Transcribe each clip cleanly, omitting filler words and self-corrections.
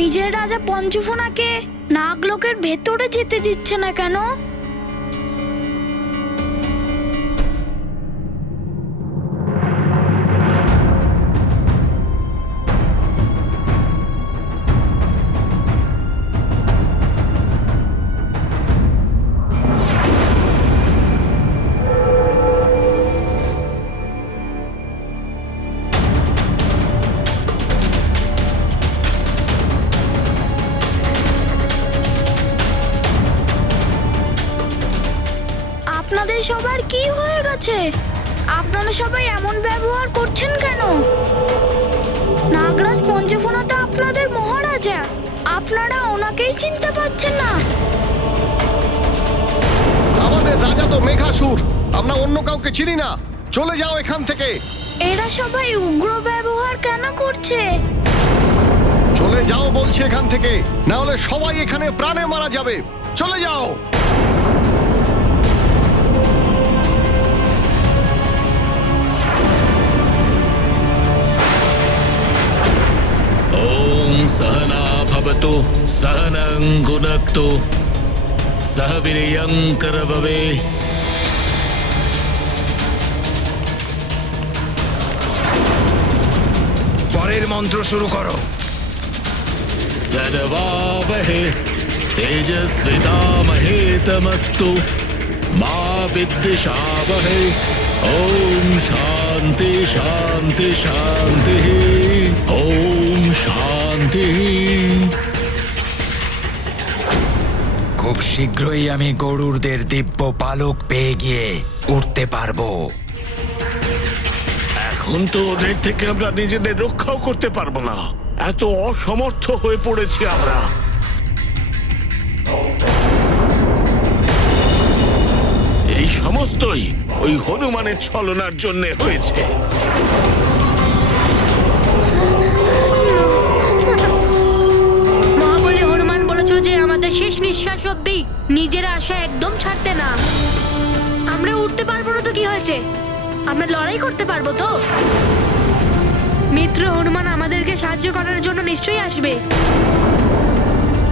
নিজের রাজা পঞ্চফোনাকে নাগলোকের ভেতরে যেতে দিচ্ছে না কেন? আপনাদের সবার কি হয়ে গেছে? আপনারা সবাই এমন ব্যবহার করছেন কেন? নাগরাজ পঞ্চফোনা তো আপনাদের মহারাজা, আপনারা ওনাকেই চিনতে পারছেন না? আমাদের রাজা তো মেঘাসুর, আমরা অন্য কাউকে চিনি না। চলে যাও এখান থেকে। এরা সবাই উগ্র ব্যবহার কেন করছে? চলে যাও বলছি এখান থেকে, না হলে সবাই এখানে প্রাণে মারা যাবে। চলে যাও। ओम सहना भवतु सहनं गुणक्तु सह वीर्यं करववे পরের মন্ত্র শুরু করো। सर्वावहे तेजस्वितामहे तमस्तु मा विद्विषावहे ओम शांति शांति शांति ओम शांति। খুব শীঘ্রই আমি গরুড়দের দিব্য পালক পেয়ে গিয়ে উঠতে পারবো। এখন তো ওদের থেকে আমরা নিজেদের রক্ষাও করতে পারবো না, এত অসমর্থ হয়ে পড়েছি আমরা। এই সমস্তই ওই হনুমানের ছলনার জন্য হয়েছে। মহাবলী হনুমান বলেছিল যে আমাদের শেষ নিঃশ্বাস অবধি নিজের আশা একদম ছাড়তে না। আমরা উঠতে পারবো না তো কি হয়েছে? আমরা লড়াই করতে পারবো তো? মিত্র হনুমান আমাদেরকে সাহায্য করার জন্য নিশ্চয়ই আসবে।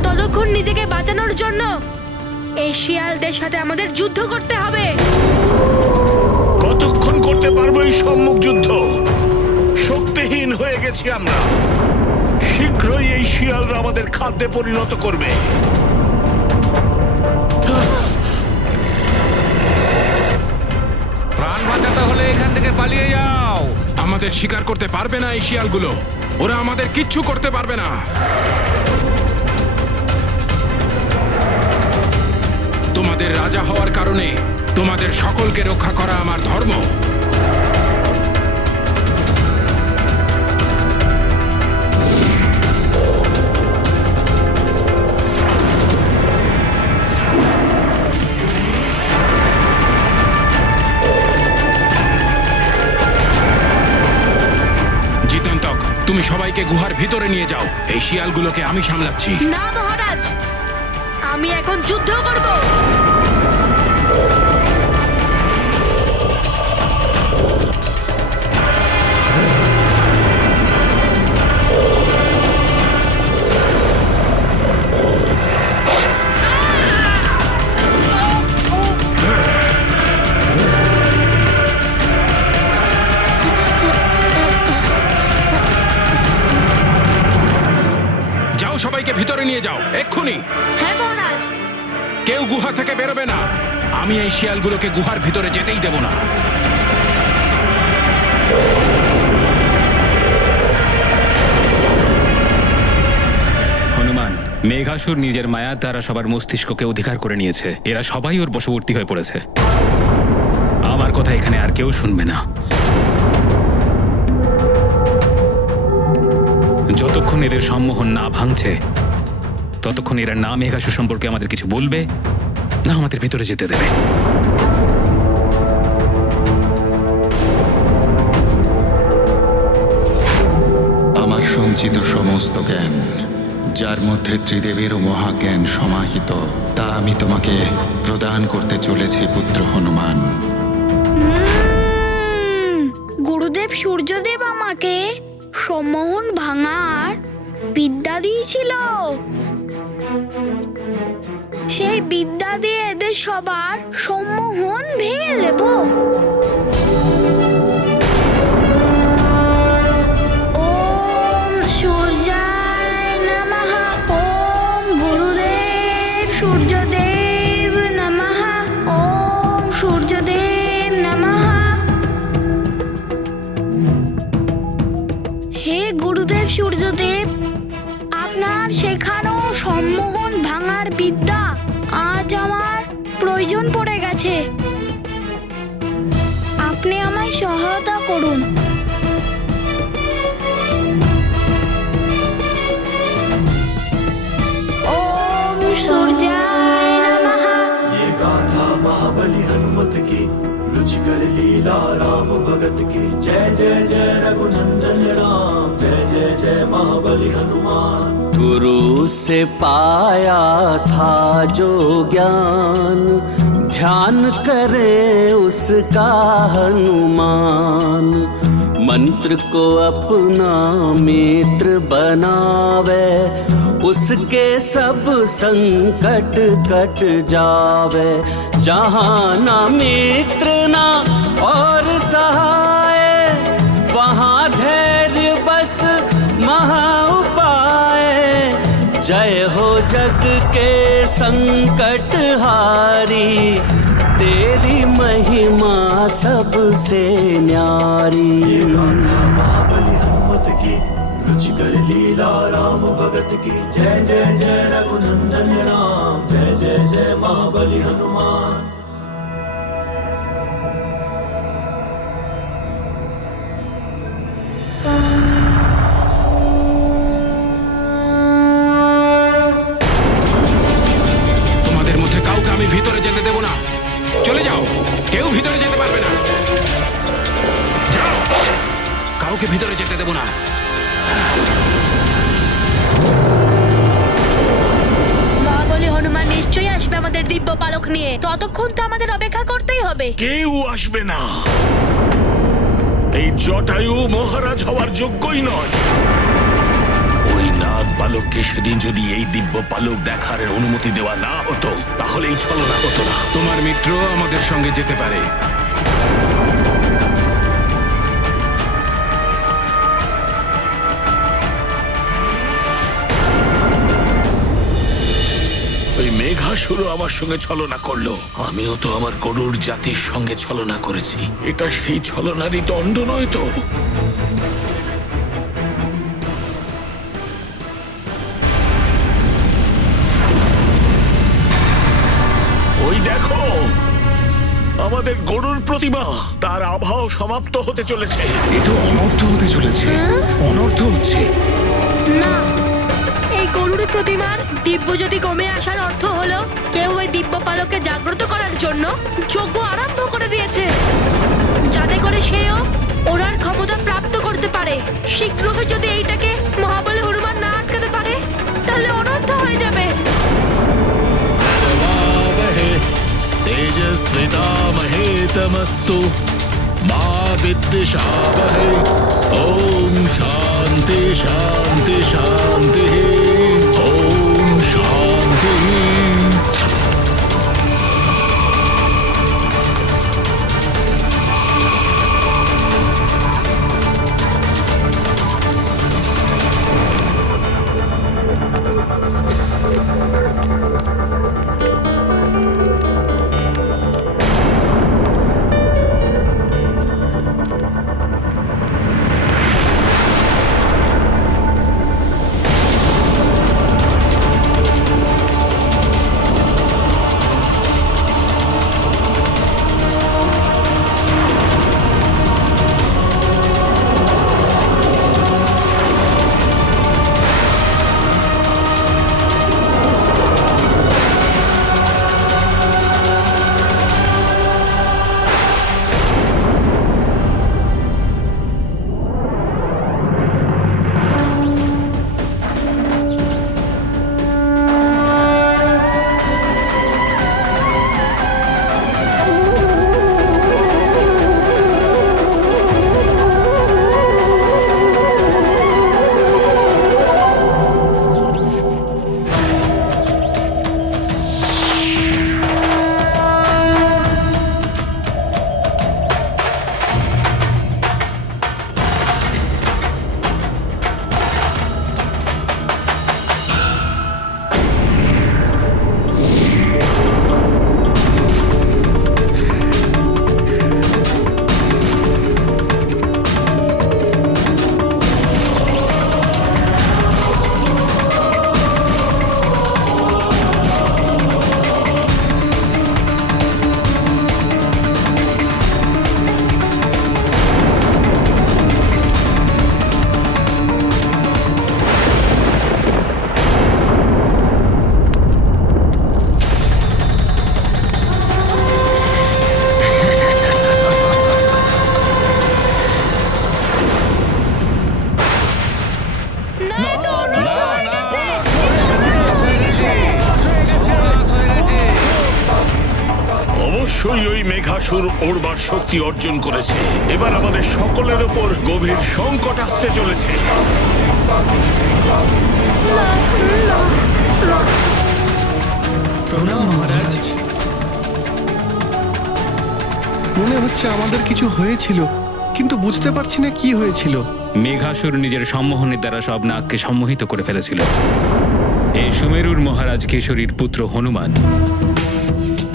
ততক্ষণ নিজেকে বাঁচানোর জন্য এই শিয়ালদের সাথে আমাদের যুদ্ধ করতে হবে। কতক্ষণ করতে পারবো এই সম্মুখ যুদ্ধ? শক্তিহীন হয়ে গেছি আমরা। শীঘ্রই এই শিয়ালরা আমাদের খাদ্যে পরিণত করবে। প্রাণ বাঁচাতে হলে এখান থেকে পালিয়ে যাও। আমাদের শিকার করতে পারবে না এই শিয়ালগুলো, ওরা আমাদের কিচ্ছু করতে পারবে না। তোমাদের রাজা হওয়ার কারণে তোমাদের সকলকে রক্ষা করা আমার ধর্ম। জিতন্তক, তুমি সবাইকে গুহার ভিতরে নিয়ে যাও। এই শিয়ালগুলোকে আমি সামলাচ্ছি। না মহারাজ, আমি এখন যুদ্ধ করব। যাও, সবাইকে ভিতরে নিয়ে যাও এক্ষুনি। হ্যাঁ মহারাজ। কেউ গুহা থেকে বেরোবে না। আমি এই শিয়ালগুলোকে গুহার ভিতরে যেতেই দেব না। হনুমান, মেঘাসুর নিজের মায়ার দ্বারা সবার মস্তিষ্ককে অধিকার করে নিয়েছে। এরা সবাই ওর বশবর্তী হয়ে পড়েছে। আমার কথা এখানে আর কেউ শুনবে না। যতক্ষণ এদের সম্মোহন না ভাঙছে ততক্ষণ এরা না মেঘাসুর সম্পর্কে আমাদের কিছু বলবে, না আমাদের ভিতরে যেতে দেবে। আমার সঞ্চিত সমস্ত জ্ঞান, যার মধ্যে ত্রিদেবেরও মহাজ্ঞান সমাহিত, তা আমি তোমাকে প্রদান করতে চলেছি পুত্র হনুমান। গুরুদেব সূর্যদেব আমাকে সম্মোহন ভাঙার বিদ্যা দিয়েছিল। সেই বিদ্যা দিয়ে এদের সবার সম্মোহন ভেঙে দেব। ওম সূর্যায় নমঃ। ওম গুরুদেব সূর্যদেব নমঃ। ওম সূর্যদেব নমঃ। হে গুরুদেব সূর্যদেব, আপনার শেখানো সম্মোহন ভাঙার বিদ্যা আজ আমার প্রয়োজন পড়ে গেছে। আপনি আমায় সহায়তা করুন। ওম সূর্যায় নমঃ। ये गाथा महाबली हनुमत की रुचिकर लीला राम भगत की जय जय जय रघुनंदन राम जय जय जय महाबली हनुमान। गुरु से पाया था जो ज्ञान ध्यान करे उसका हनुमान। मंत्र को अपना मित्र बनावे उसके सब संकट कट जावे। जहाँ ना मित्र ना और सहाय वहाँ धैर्य बस महा उपाय। जय हो जग के संकट हारी तेरी महिमा सबसे न्यारी। महाबली हनुमत की रुचिकर लीला राम भगत की जय जय जय रघुनंदन राम जय जय जय महाबली हनुमान। তোমাদের মধ্যে কাউকে আমি ভিতরে যেতে দেব না। চলে যাও, কেউ ভিতরে যেতে পারবে না। যাও, কাউকে ভিতরে যেতে দেব না। মহাবলী হনুমান নিশ্চয়ই আসবে আমাদের দিব্য পালক নিয়ে। ততক্ষণ তো আমাদের অপেক্ষা করতেই হবে। কেউ আসবে না। এই জটায়ু মহারাজ হওয়ার যোগ্যই নয়। ওই নাগ পালককে সেদিন যদি এই দিব্য পালক দেখার অনুমতি দেওয়া না হতো তাহলে এই ছলনা হতো না। তোমার মিত্র আমাদের সঙ্গে যেতে পারে। ওই মেঘাসুর আমার সঙ্গে ছলনা করলো, আমিও তো আমার গরুর জাতির সঙ্গে ছলনা করেছি। এটা সেই ছলনারই দণ্ড নয় তো? ওই দেখো আমাদের গরুর প্রতিমা, তার আভাও সমাপ্ত হতে চলেছে। এটা অনর্থ হতে চলেছে, অনর্থ হচ্ছে। না, এই গরুর প্রতিমার দিব্য যদি কমে আসার অর্থ হলো কেউ ওই দিব্য পালককে জাগ্রত করার জন্য যজ্ঞ আরম্ভ করে দিয়েছে, যাতে করে সেও ওনার ক্ষমতা প্রাপ্ত করতে পারে। শীঘ্রই যদি এইটাকে মহাবলী হনুমান না আটকাতে পারে তাহলে অনর্থ হয়ে যাবে। सर्वावहे तेजस्वितामहे तमस्तु मा विद्विषावहे। ओम शांति शांति शांति। ओम शांति। অবশ্যই ওই মেঘাসুর ওড়বার শক্তি অর্জন করেছে। এবার আমাদের সকলের ওপর গভীর সংকট আসতে চলেছে। প্রণাম মহারাজ। মনে হচ্ছে আমাদের কিছু হয়েছিল, কিন্তু বুঝতে পারছি না কি হয়েছিল। মেঘাসুর নিজের সম্মোহনের দ্বারা সব নাগকে সম্মোহিত করে ফেলেছিল। এই সুমেরুর মহারাজ কেশরীর পুত্র হনুমান,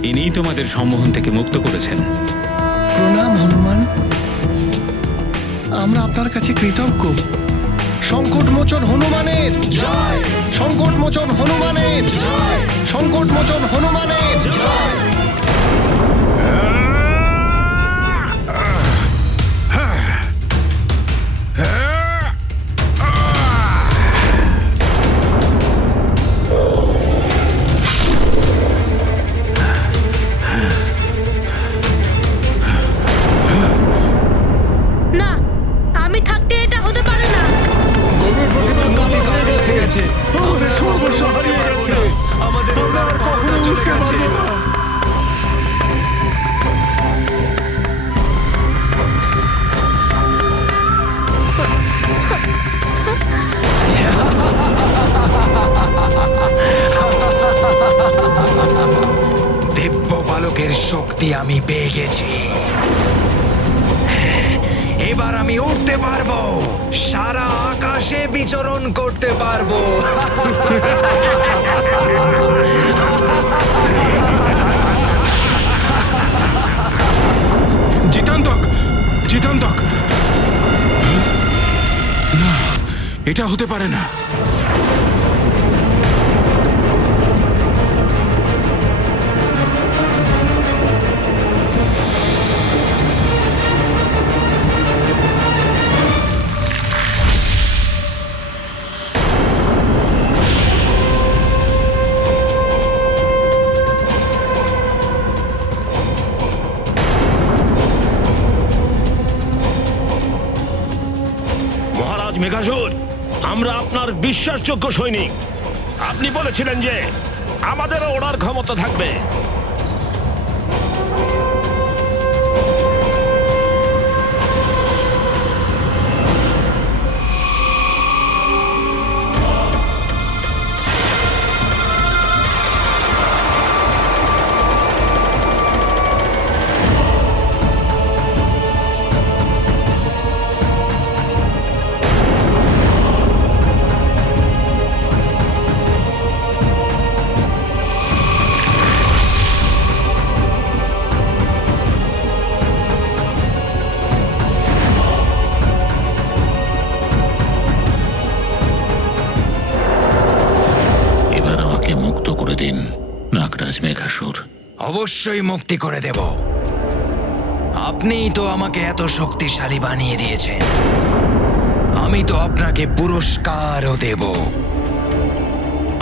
ইনিই তোমাদের সম্মোহন থেকে মুক্ত করেছেন। প্রণাম হনুমান, আমরা আপনার কাছে কৃতজ্ঞ। সংকট মোচন হনুমানের জয়! সংকট মোচন হনুমানের জয়! সংকট মোচন হনুমানের জয়! না, আমি থাকতে এটা হতে পারে না। গরুর প্রতিমা কালো হয়ে গেছে। আমাদের সর্বস্ব হারিয়ে গেছে। আমাদের আর কখনো উঠতে পারবো না। দিব্য বালকের শক্তি আমি পেয়ে গেছি। এবার আমি উঠতে পারবো, সারা আকাশে বিচরণ করতে পারবো। জিতান্তক, জিতান্তক! না, এটা হতে পারে না। মহারাজ মেঘাসুর, আমরা আপনার বিশ্বাসযোগ্য সৈনিক। আপনি বলেছিলেন যে আমাদেরও ওড়ার ক্ষমতা থাকবে। এবার আমাকে মুক্ত করে দিন নাগরাজ মেঘাসুর। অবশ্যই মুক্তি করে দেব। আপনিই তো আমাকে এত শক্তিশালী বানিয়ে দিয়েছেন, আমি তো আপনাকে পুরস্কারও দেব।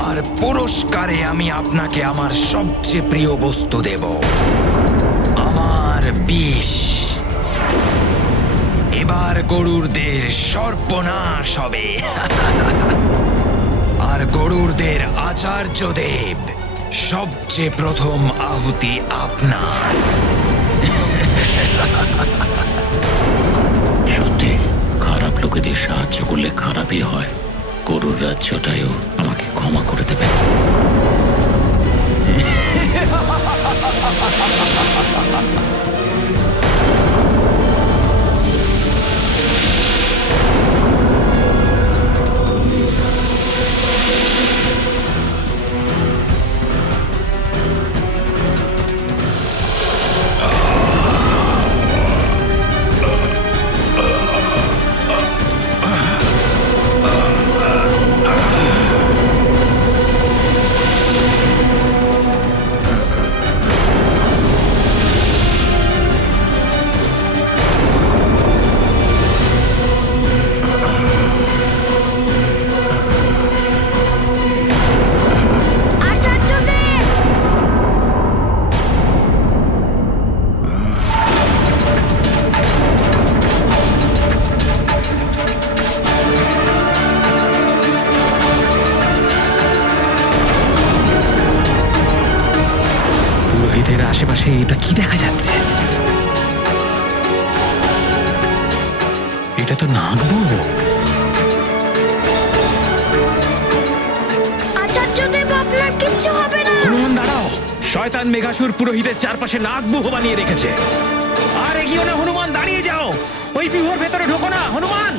আর পুরস্কারে আমি আপনাকে আমার সবচেয়ে প্রিয় বস্তু দেব, আমার বিষ। এবার গরুরদের সর্বনাশ হবে। আর গরুরদের আচার্যদেব সবচেয়ে প্রথম আহুতি আপনার। সত্যি খারাপ লোকেদের সাহায্য করলে খারাপই হয়। গরুর রাজ্যটাও আমাকে ক্ষমা করে দেবেন। এটা তো নাগবো। আচার্যদেব, আপনার কিচ্ছু হবে না। হনুমান দাঁড়াও, শয়তান মেঘাসুর পুরোহিতের চারপাশে নাগবুহ বানিয়ে রেখেছে। আর এগিয়েও না হনুমান, দাঁড়িয়ে যাও। ওই বিহুর ভেতরে ঢোকো না হনুমান।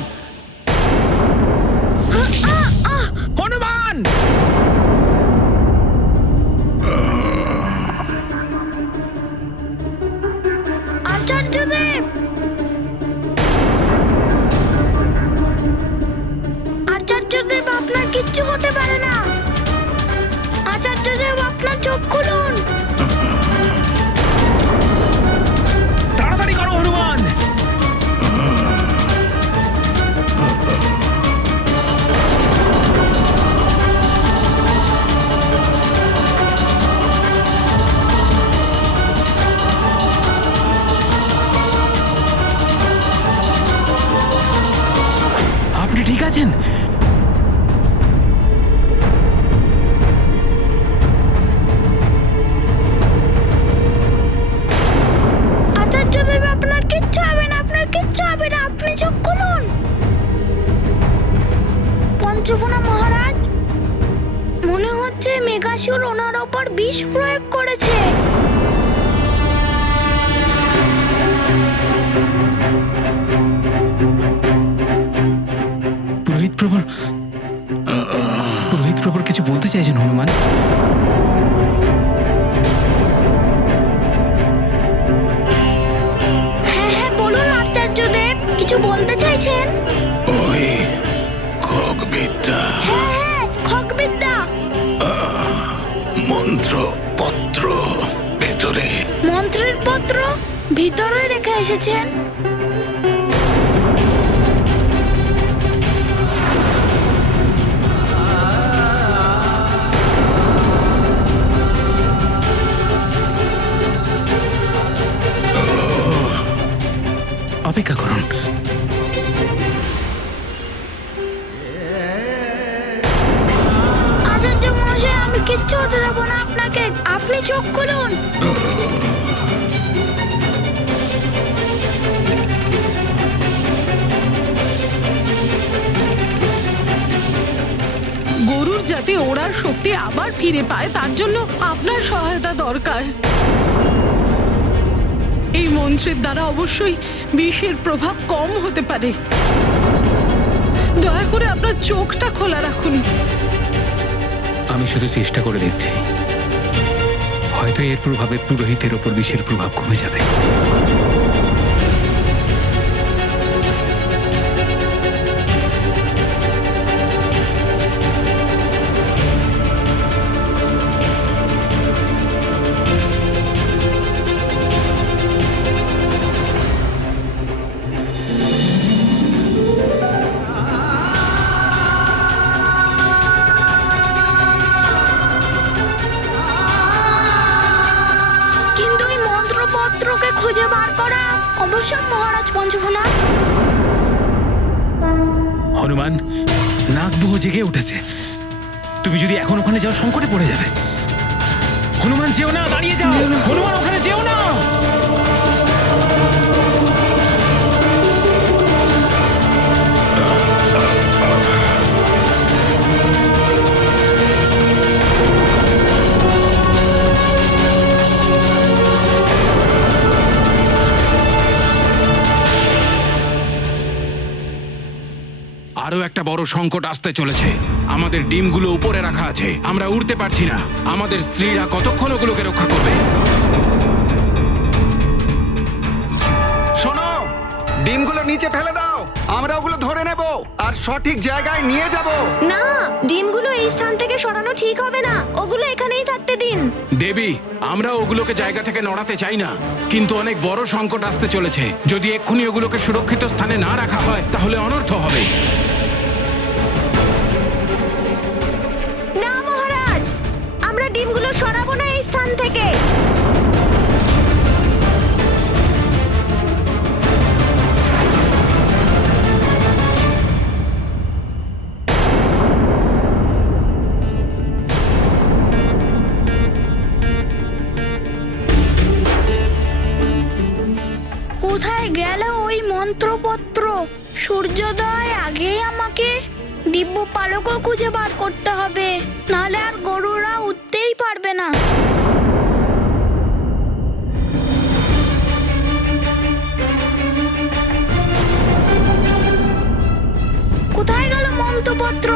হনুমান! আচার্যদেব, আচার্যদেব, আপনার কিচ্ছু হতে পারে না। আচার্যদেব, আপনার চোখ খুলুন। তাড়াতাড়ি করো হনুমান। আপনি ঠিক আছেন? আচার্যদেব, আপনার কিচ্ছু হবে না, আপনার কিচ্ছু হবে না। আপনি চোখ খুলুন। পঞ্চফোনা মহারাজ, মনে হচ্ছে মেঘাসুর ওনার ওপর বিষ প্রয়োগ করেছে। পুরোহিত প্রভুর কিছু বলতে চাইছেন হনুমান? হ্যাঁ হ্যাঁ, বলুন আচার্যদেব, কিছু বলতে চাইছেন? ওই খগবিদ্যা, হ্যাঁ হ্যাঁ, খগবিদ্যা। মন্ত্র পত্র ভেতরে। মন্ত্রের পত্র ভিতরে রেখে এসেছেন। অপেক্ষা করুন। আচার্য মহাশয়, আমি কিচ্ছু হতে দেবো না আপনাকে। আপনি চোখ খুলুন। গরুর যাতে ওড়ার শক্তি আবার ফিরে পায়, তার জন্য আপনার সহায়তা দরকার। এই মন্ত্রের দ্বারা অবশ্যই বিষের প্রভাব কম হতে পারে। দয়া করে আপনার চোখটা খোলা রাখুন। আমি শুধু চেষ্টা করে দেখছি, হয়তো এর প্রভাবে পুরোহিতের ওপর বিষের প্রভাব কমে যাবে। কিন্তু এই মন্ত্রপত্রকে খুঁজে বার করা অবশ্যই মহারাজ পঞ্চফোনা। হনুমান, নাগবুহ জেগে উঠেছে। তুমি যদি এখন ওখানে যাও, সংকটে পড়ে যাবে। হনুমান, যেও না, দাঁড়িয়ে যাও। হনুমান, ওখানে যেও না। আরো একটা বড় সংকট আসতে চলেছে। আমাদের ডিমগুলো উপরে রাখা আছে, আমরা উড়তে পারছি না। আমাদের স্ত্রীরা কতক্ষণ ওগুলোকে রক্ষা করবে? শোনো, ডিমগুলো নিচে ফেলে দাও, আমরা ওগুলো ধরে নেব আর সঠিক জায়গায় নিয়ে যাব। না, ডিমগুলো এই স্থান থেকে সরানো ঠিক হবে না। ওগুলো এখানেই থাকতে দিন। দেবী, আমরা ওগুলোকে জায়গা থেকে নড়াতে চাই না, কিন্তু অনেক বড় সংকট আসতে চলেছে। যদি এক্ষুনি ওগুলোকে সুরক্ষিত স্থানে না রাখা হয়, তাহলে অনর্থ হবে। না মহারাজ, আমরা ডিমগুলো সরাবো না এই স্থান থেকে। কোথায় গেল ওই মন্ত্রপত্র? সূর্যোদয় আগেই আমাকে দিব্য পালকও খুঁজে বার করতে হবে, নাহলে আর গরুরা উঠতেই পারবে না। কোথায় গেল মন্ত্রপত্র?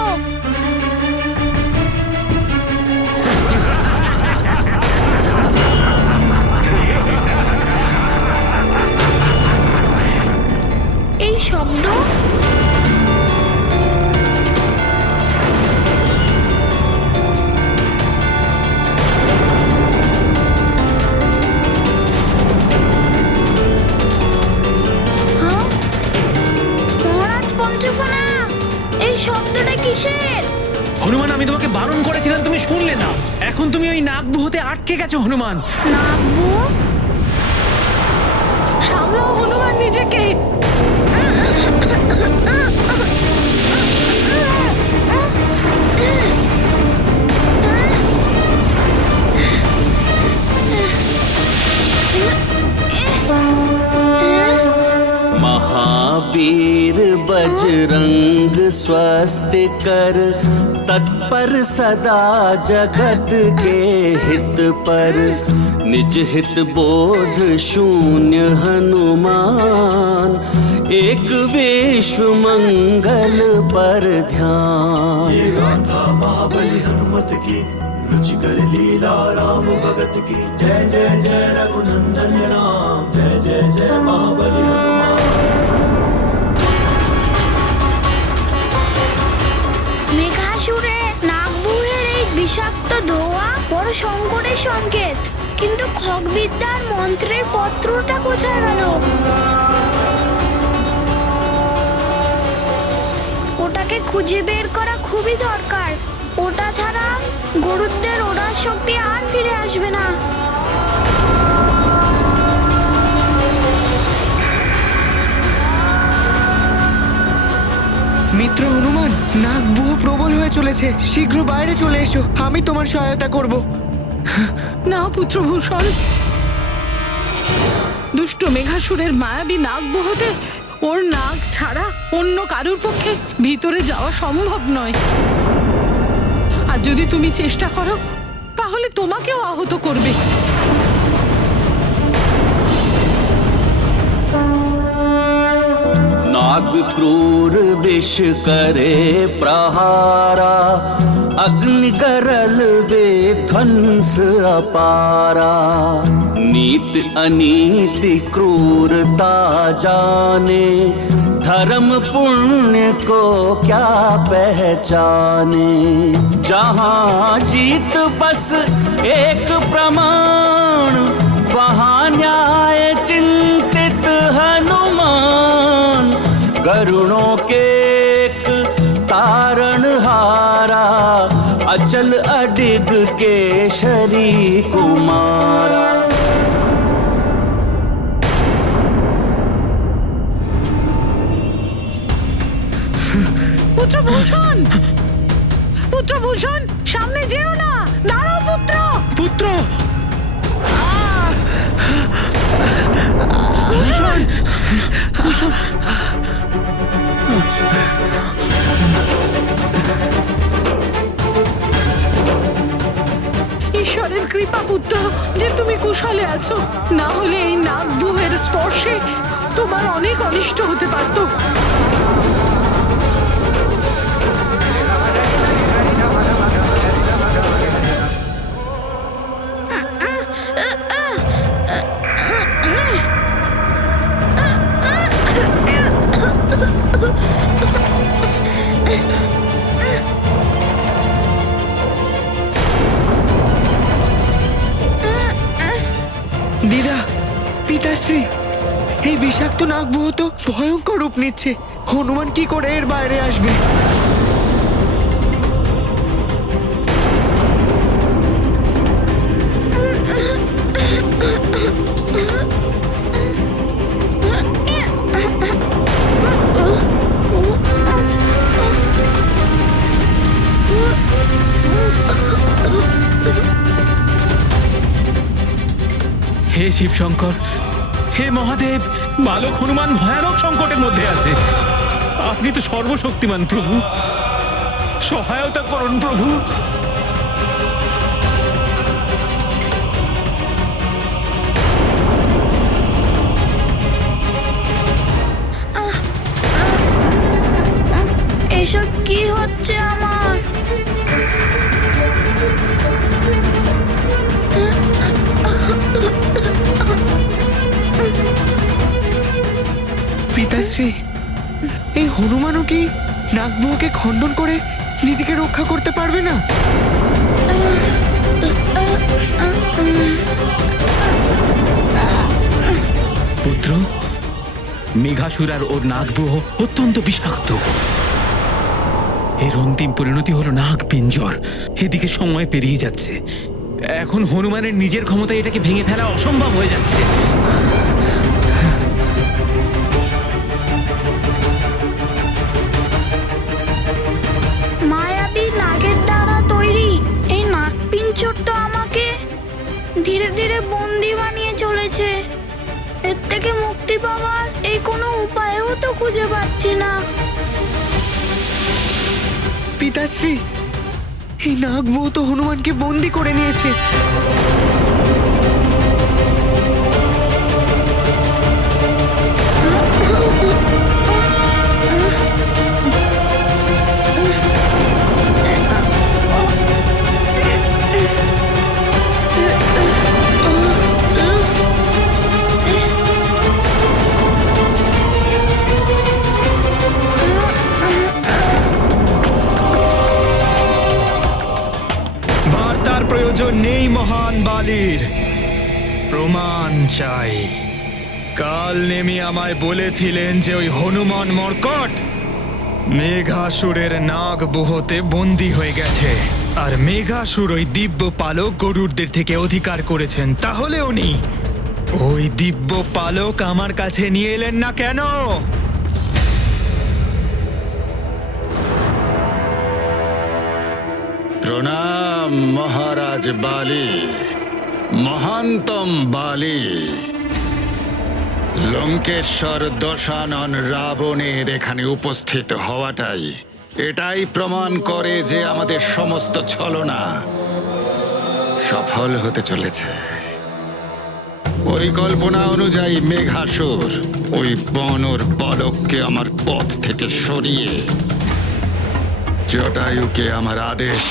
এই শব্দ মহারাজ পঞ্চফনা, এই শব্দটা কিসের? হনুমান, আমি তোমাকে বারণ করেছিলাম, তুমি শুনলে না। এখন তুমি ওই নাগবুহতে আটকে গেছো হনুমান। নাগবু? সামলাও হনুমান নিজেকে। महावीर बजरंग स्वस्थ कर तत्पर सदा जगत के हित पर निज हित बोध शून्य हनुमान एक विश्व मंगल पर ध्यान। ये गाथा महाबली हनुमत की रुचिकर लीला राम भगत की जय जय जय रघुनंदन राम जय जय जय महाबली हनुमान। মেঘাসুরে নাগবুহের এই বিষাক্ত ধোঁয়া বড় সংকটের সংকেত, কিন্তু খগবিদ্যার মন্ত্রের পত্রটা কোথায় গেল? ওটাকে খুঁজে বের করা খুবই দরকার। ওটা ছাড়া গরুদের ওড়ার শক্তি আর ফিরে আসবে না। মিত্র হনুমান, নাগবুহ প্রবল হয়ে চলেছে, শীঘ্র বাইরে চলে এসো, আমি তোমার সহায়তা করব। না পুত্রভূষণ, দুষ্ট মেঘাসুরের মায়াবী নাগবুহতে ওর নাগ ছাড়া অন্য কারুর পক্ষে ভিতরে যাওয়া সম্ভব নয়। আর যদি তুমি চেষ্টা করো তাহলে তোমাকেও আহত করবে। नाग क्रूर विष करे प्रहारा अग्नि करल वे ध्वंस अपारा। नीत अनीति क्रूरता जाने धर्म पुण्य को क्या पहचाने। जहाँ जीत बस एक प्रमाण वहाँ न्याय चिंतित हनुमान। करुणों के एक तारण हारा अचल अडिग केशरी कुमारा। পুত্রভূষণ, পুত্রভূষণ, সামনে যেও না, দাঁড়াও পুত্র। পুত্র ভূষণ, ভূষণ। ঈশ্বরের কৃপা পুত্র যে তুমি কুশলে আছো, না হলে এই নাগবুহের স্পর্শে তোমার অনেক অনিষ্ট হতে পারতো। দিদা, পিতাশ্রী, এই বিষাক্ত নাগবুহ তো ভয়ঙ্কর রূপ নিচ্ছে। হনুমান কি করে এর বাইরে আসবে? হে শিবশঙ্কর, হে মহাদেব, বালক হনুমান ভয়ানক সংকটের মধ্যে আছে। আপনি তো সর্বশক্তিমান প্রভু, সহায়তা করুন প্রভু। এসব কি হচ্ছে আমার? পিতাশ্রী, এই হনুমানও কি নাগবুকে খণ্ডন করে নিজেকে রক্ষা করতে পারবে না? পুত্র, মেঘাসুর আর ওর নাগব্রহ অত্যন্ত বিষাক্ত। এর অন্তিম পরিণতি হলো নাগ পিঞ্জর। এদিকে সময় পেরিয়ে যাচ্ছে, এখন হনুমানের নিজের ক্ষমতায় এটাকে ভেঙে ফেলা অসম্ভব হয়ে যাচ্ছে। মায়াবী নাগের দ্বারা তৈরি এই নাগপিঞ্চর তো আমাকে ধীরে ধীরে বন্দি বানিয়ে চলেছে। এর থেকে মুক্তি পাওয়ার এই কোনো উপায়ও তো খুঁজে পাচ্ছি না। পিতাশ্রী, এই নাগবু তো হনুমানকে বন্দি করে নিয়েছে। বার্তার প্রয়োজন নেই মহান বালির, প্রমাণ চাই। কাল নেমি আমায় বলেছিলেন যে ওই হনুমান মর্কট মেঘাসুরের নাগ বুহতে বন্দী হয়ে গেছে, আর মেঘাসুর ওই দিব্য পালক গরুড়দের থেকে অধিকার করেছেন। তাহলে উনি ওই দিব্য পালক আমার কাছে নিয়ে এলেন না কেন? প্রণাম মহারাজ বালি, মহান্তম বালি। লঙ্কেশ্বর দশানন রাবণের এখানে উপস্থিত হওয়াটাই এটাই প্রমাণ করে যে আমাদের সমস্ত ছলনা সফল হতে চলেছে। পরিকল্পনা অনুযায়ী মেঘাসুর ওই বনর বালককে আমার পথ থেকে সরিয়ে জটায়ুকে আমার আদেশ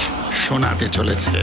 শোনাতে চলেছে।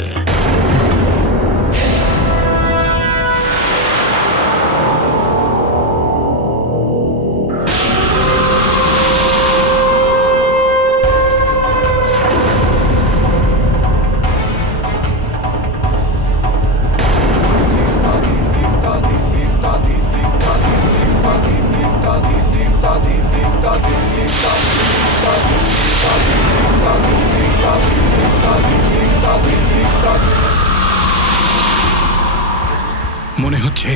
মনে হচ্ছে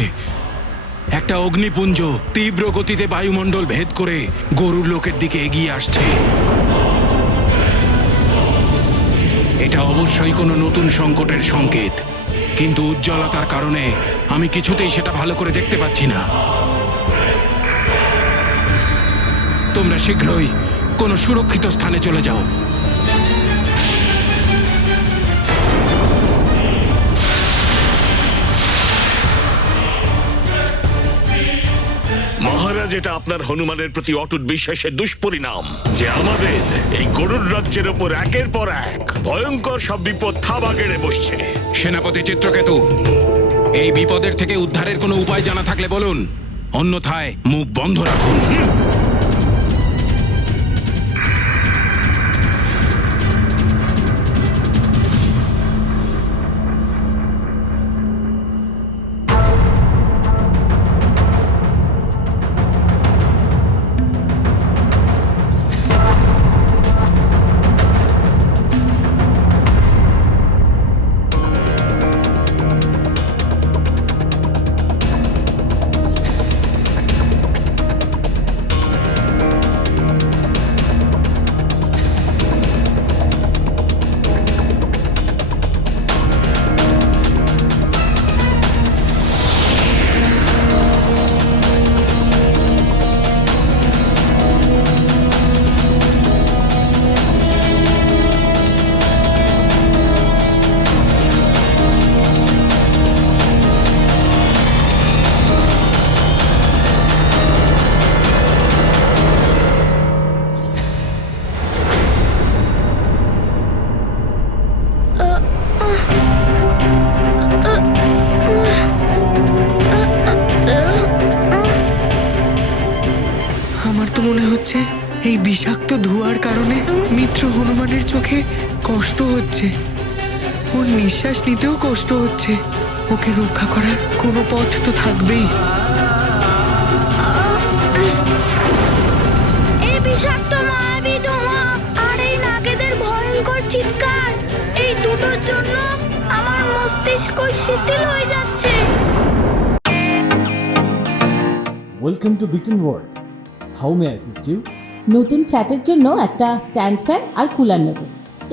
একটা অগ্নিপুঞ্জ তীব্র গতিতে বায়ুমণ্ডল ভেদ করে গরুর লোকের দিকে এগিয়ে আসছে। এটা অবশ্যই কোনো নতুন সংকটের সংকেত, কিন্তু উজ্জ্বলতার কারণে আমি কিছুতেই সেটা ভালো করে দেখতে পাচ্ছি না। তোমরা শীঘ্রই কোনো সুরক্ষিত স্থানে চলে যাও। মহারাজ, এটা আপনার হনুমানের প্রতি অটুট বিশ্বাসের দুষ্পরিণাম যে আমাদের এই গরুর রাজ্যের ওপর একের পর এক ভয়ঙ্কর সব বিপদ থাবা গেড়ে বসছে। সেনাপতি চিত্রকেতু, এই বিপদের থেকে উদ্ধারের কোনো উপায় জানা থাকলে বলুন, অন্যথায় মুখ বন্ধ রাখুন। মনে হচ্ছে এই বিষাক্ত ধোঁয়ার কারণে মিত্র হনুমানের চোখে কষ্ট হচ্ছে, ওর নিঃশ্বাস নিতেও কষ্ট হচ্ছে। ওকে রক্ষা করার কোনো পথ তো থাকবেই। এই বিষাক্ত মায়াবী ধোঁয়া আর এই নাগেদের ভয়ঙ্কর চিৎকার, এই দুটোর জন্য আমার মস্তিষ্ক শিথিল হয়ে যাচ্ছে। Welcome to Bitten world. How may I assist you? নতুন ফ্ল্যাটের জন্য একটা স্ট্যান্ড ফ্যান আর কুলার নেব।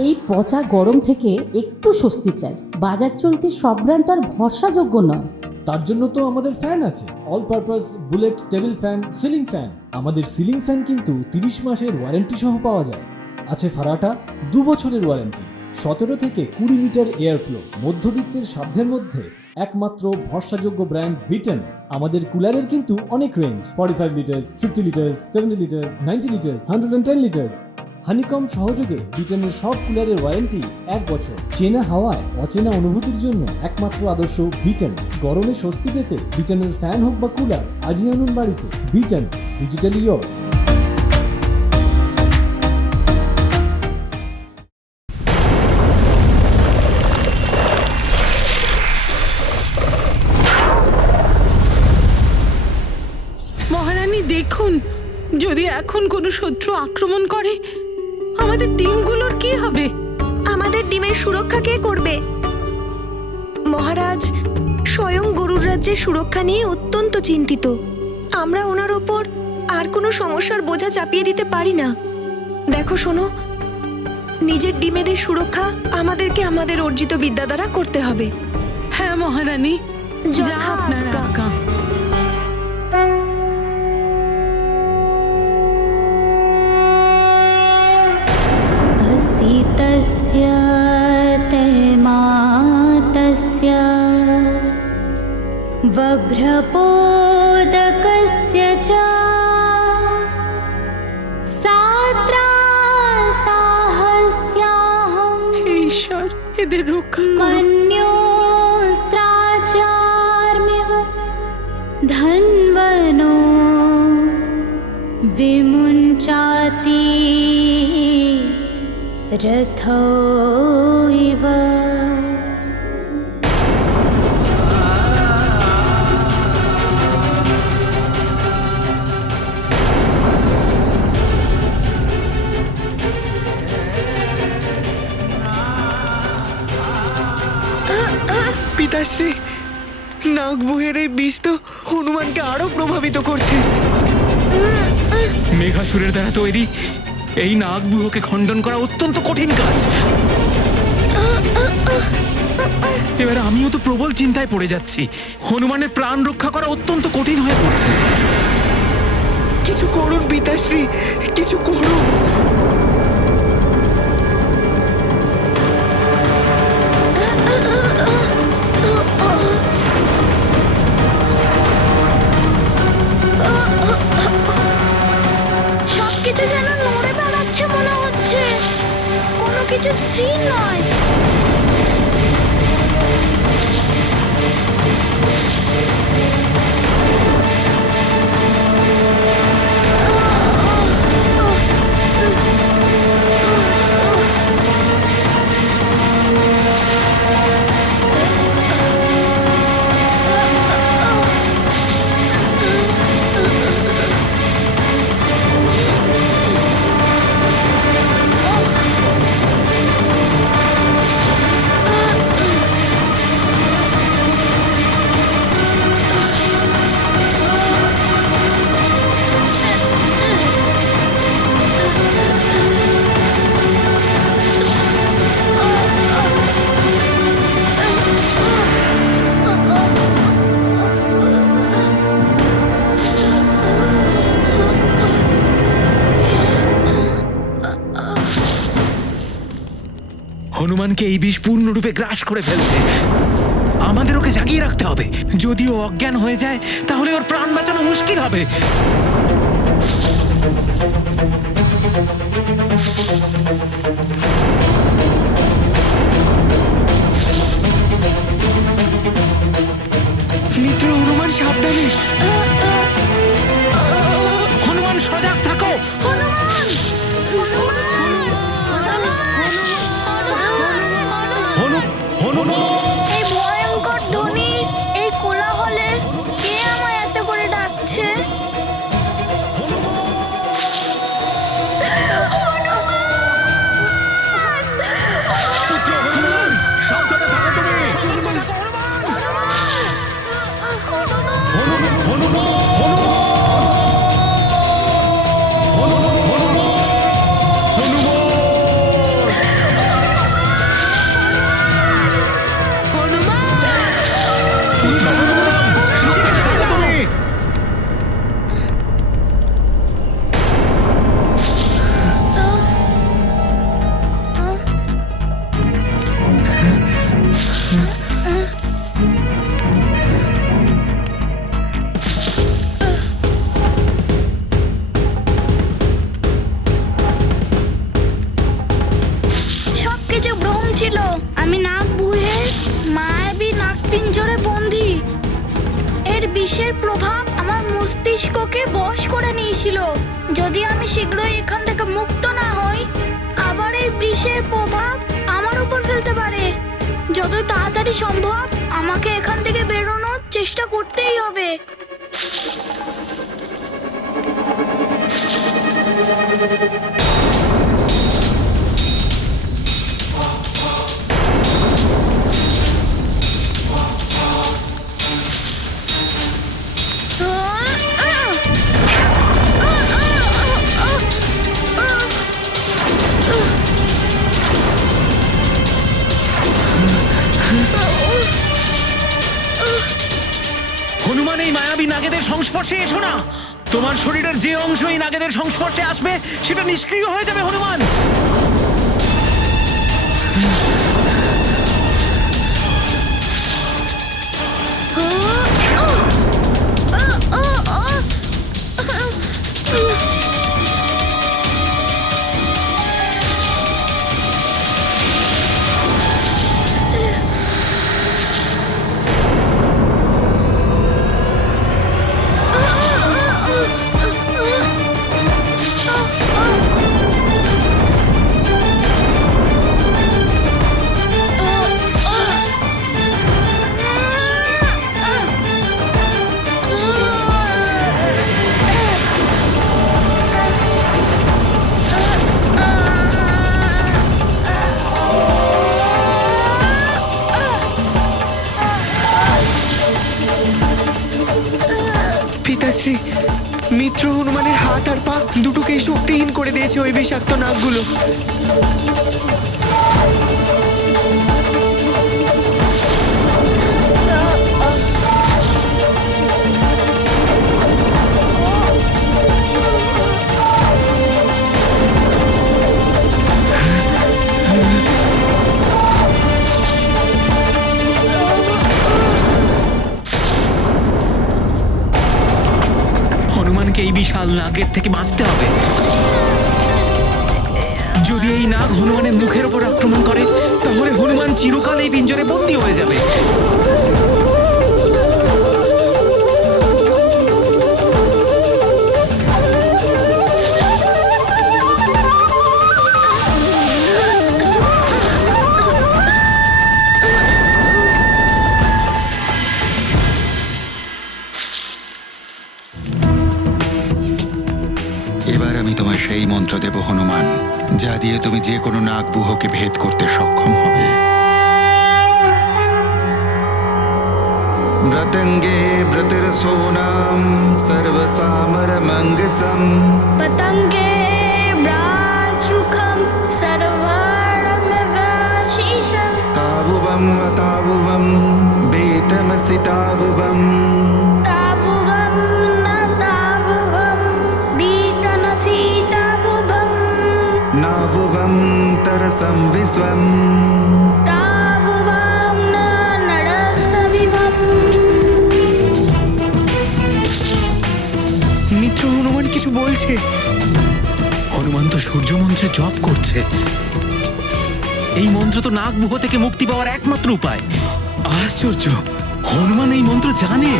এই পচা গরম থেকে একটু স্বস্তি চাই। বাজার চলতে সব ব্র্যান্ড আর ভরসাযোগ্য নয়। তার জন্য তো আমাদের ফ্যান আছে, all purpose bullet table fan, ceiling fan. আমাদের সিলিং ফ্যান কিন্তু 30 মাসের ওয়ারেন্টি সহ পাওয়া যায়। আছে ফারাটা 2 বছরের ওয়ারেন্টি, 17 থেকে 20 মিটার এয়ার ফ্লো, মধ্যবিত্তের সাধ্যের মধ্যে একমাত্র ভরসাযোগ্য ব্র্যান্ড বিটেন। আমাদের কুলারের কিন্তু অনেক range, 45 litres, 50 litres, 70 litres, 90 litres, 110 litres. Honeycomb সহযোগে বিটেনের সব কুলারের ওয়ারেন্টি 1 বছর। চেনা হাওয়ায় অচেনা অনুভূতির জন্য একমাত্র আদর্শ বিটেন। গরমে স্বস্তি পেতে বিটেনের ফ্যান হোক বা কুলার আজই আনুন বাড়িতে। Beaten, digitally yours. মহারানী দেখুন, যদি এখন কোনো শত্রু আক্রমণ করে আমাদের ডিমগুলোর কি হবে? আমাদের ডিমের সুরক্ষা কে করবে? মহারাজ স্বয়ং গরুর রাজ্যের সুরক্ষা নিয়ে অত্যন্ত চিন্তিত। আমরা ওনার ওপর আর কোনো সমস্যার বোঝা চাপিয়ে দিতে পারি না। দেখো শোনো, নিজের ডিমেদের সুরক্ষা আমাদেরকে আমাদের অর্জিত বিদ্যা দ্বারা করতে হবে। হ্যাঁ মহারানী, যা আপনার আজ্ঞা। तस्य तैमातस्य वभ्रपोदकस्य च साहस्याहं ঈশ্বর এদের রক্ষা मन्योस्त्राचार्मिव धन्वनो विमुञ्चाति रथो इव। পিতাশ্রী, নাগবুহের এই বিষ তো হনুমানকে আরো প্রভাবিত করছে। মেঘাসুরের দ্বারা তৈরি এই নাগব্যূহকে খণ্ডন করা অত্যন্ত কঠিন কাজ। এবার আমিও তো প্রবল চিন্তায় পড়ে যাচ্ছি। হনুমানের প্রাণ রক্ষা করা অত্যন্ত কঠিন হয়ে পড়ছে। কিছু করুন পিতাশ্রী, কিছু করুন। সবকিছু যেন নড়ে বেড়াচ্ছে মনে হচ্ছে, কোনো কিছু স্থির নয়। হনুমানকে এই বিষ পূর্ণরূপে গ্রাস করে ফেলছে। আমাদের ওকে জাগিয়ে রাখতে হবে। যদি ও অজ্ঞান হয়ে যায় তাহলে ওর প্রাণ বাঁচানো মুশকিল হবে। মিত্র হনুমান, সাবধানে। হনুমান সজাগ থাকো। বিষের প্রভাব আমার মস্তিষ্ককে বশ করে নিয়েছিল। যদি আমি শীঘ্রই এখান থেকে মুক্ত না হই, আবার এই বিষের প্রভাব আমার উপর ফেলতে পারে। যতই তাড়াতাড়ি সম্ভব আমাকে এখান থেকে বেরোনোর চেষ্টা করতেই হবে। হনুমান, এই মায়াবী নাগেদের সংস্পর্শে এসো না। তোমার শরীরের যে অংশ এই নাগেদের সংস্পর্শে আসবে সেটা নিষ্ক্রিয় হয়ে যাবে হনুমান। পিতাশ্রী, মিত্র হনুমানের হাত আর পা দুটোকেই শক্তিহীন করে দিয়েছে ওই বিষাক্ত নাগগুলো। হনুমানকে এই বিশাল নাগের থেকে বাঁচতে হবে। যদি এই নাগ হনুমানের মুখের উপর আক্রমণ করে তাহলে হনুমান চিরকাল এই পিঞ্জরে বন্দী হয়ে যাবে। এবার আমি তোমায় সেই মন্ত্র দেব হনুমান, যা দিয়ে তুমি যে কোনো নাগবুহকে ভেদ করতে সক্ষম হবে। ব্রতঙ্গে ব্রতির সোনাম সর্বসামর মঙ্গসম পতঙ্গে ব্রাজরুখম সর্বারঙ্গবাশীশম তাবুবম তাবুবম বেতমসি তাবুবম তাবুবম না তাবুবম বীতনসি তাবুবম নাবুবম তরসম বিশ্বম তাবুবম না নরসবিবম। মিত্র হনুমান কিছু বলছে। হনুমান তো সূর্য মন্ত্রে জপ করছে। এই মন্ত্র তো নাগবুহ থেকে মুক্তি পাওয়ার একমাত্র উপায়। আশ্চর্য, হনুমান এই মন্ত্র জানে।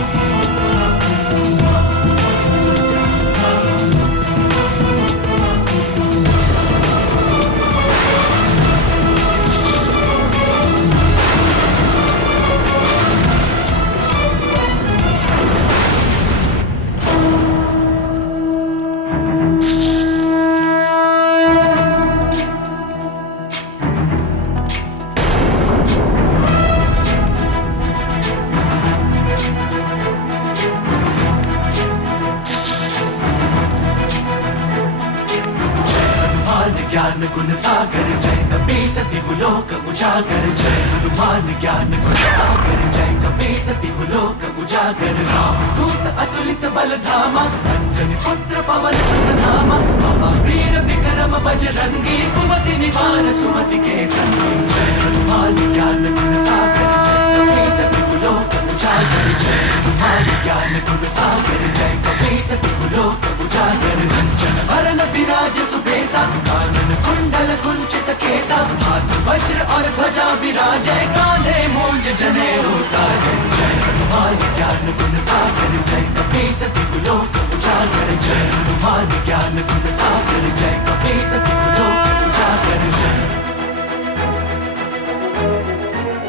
ज्ञान गुण सागर जय कपी सती लोक उजागर जय हनुमान ज्ञान गुण सागर जय कपी सती लोक उजागर राम दूत अतुलित बल धामा अंजनी पुत्र पवन सुत नामा महावीर विक्रम बजरंगी कुमति निवार सुमति के संगी जय हनुमान ज्ञान गुण सागर जय कपी सती लोक उजागर जय हनुमान ज्ञान गुण सागर जय कपी सती लोक उजागर कंचन वरण विराज सुबेसा कानन कुंडल कुंचित केसा हाथ वज्र और ध्वजा विराजय कांधे मूंज जनेऊ साजय जय हनुमान ज्ञान गुण सागर जय कपीसति लोक उजागर जय हनुमान ज्ञान गुण सागर जय कपीसति लोक उजागर जय।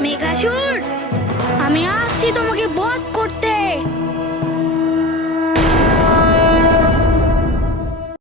মেঘাসুর, আমি আসছি তোমাকে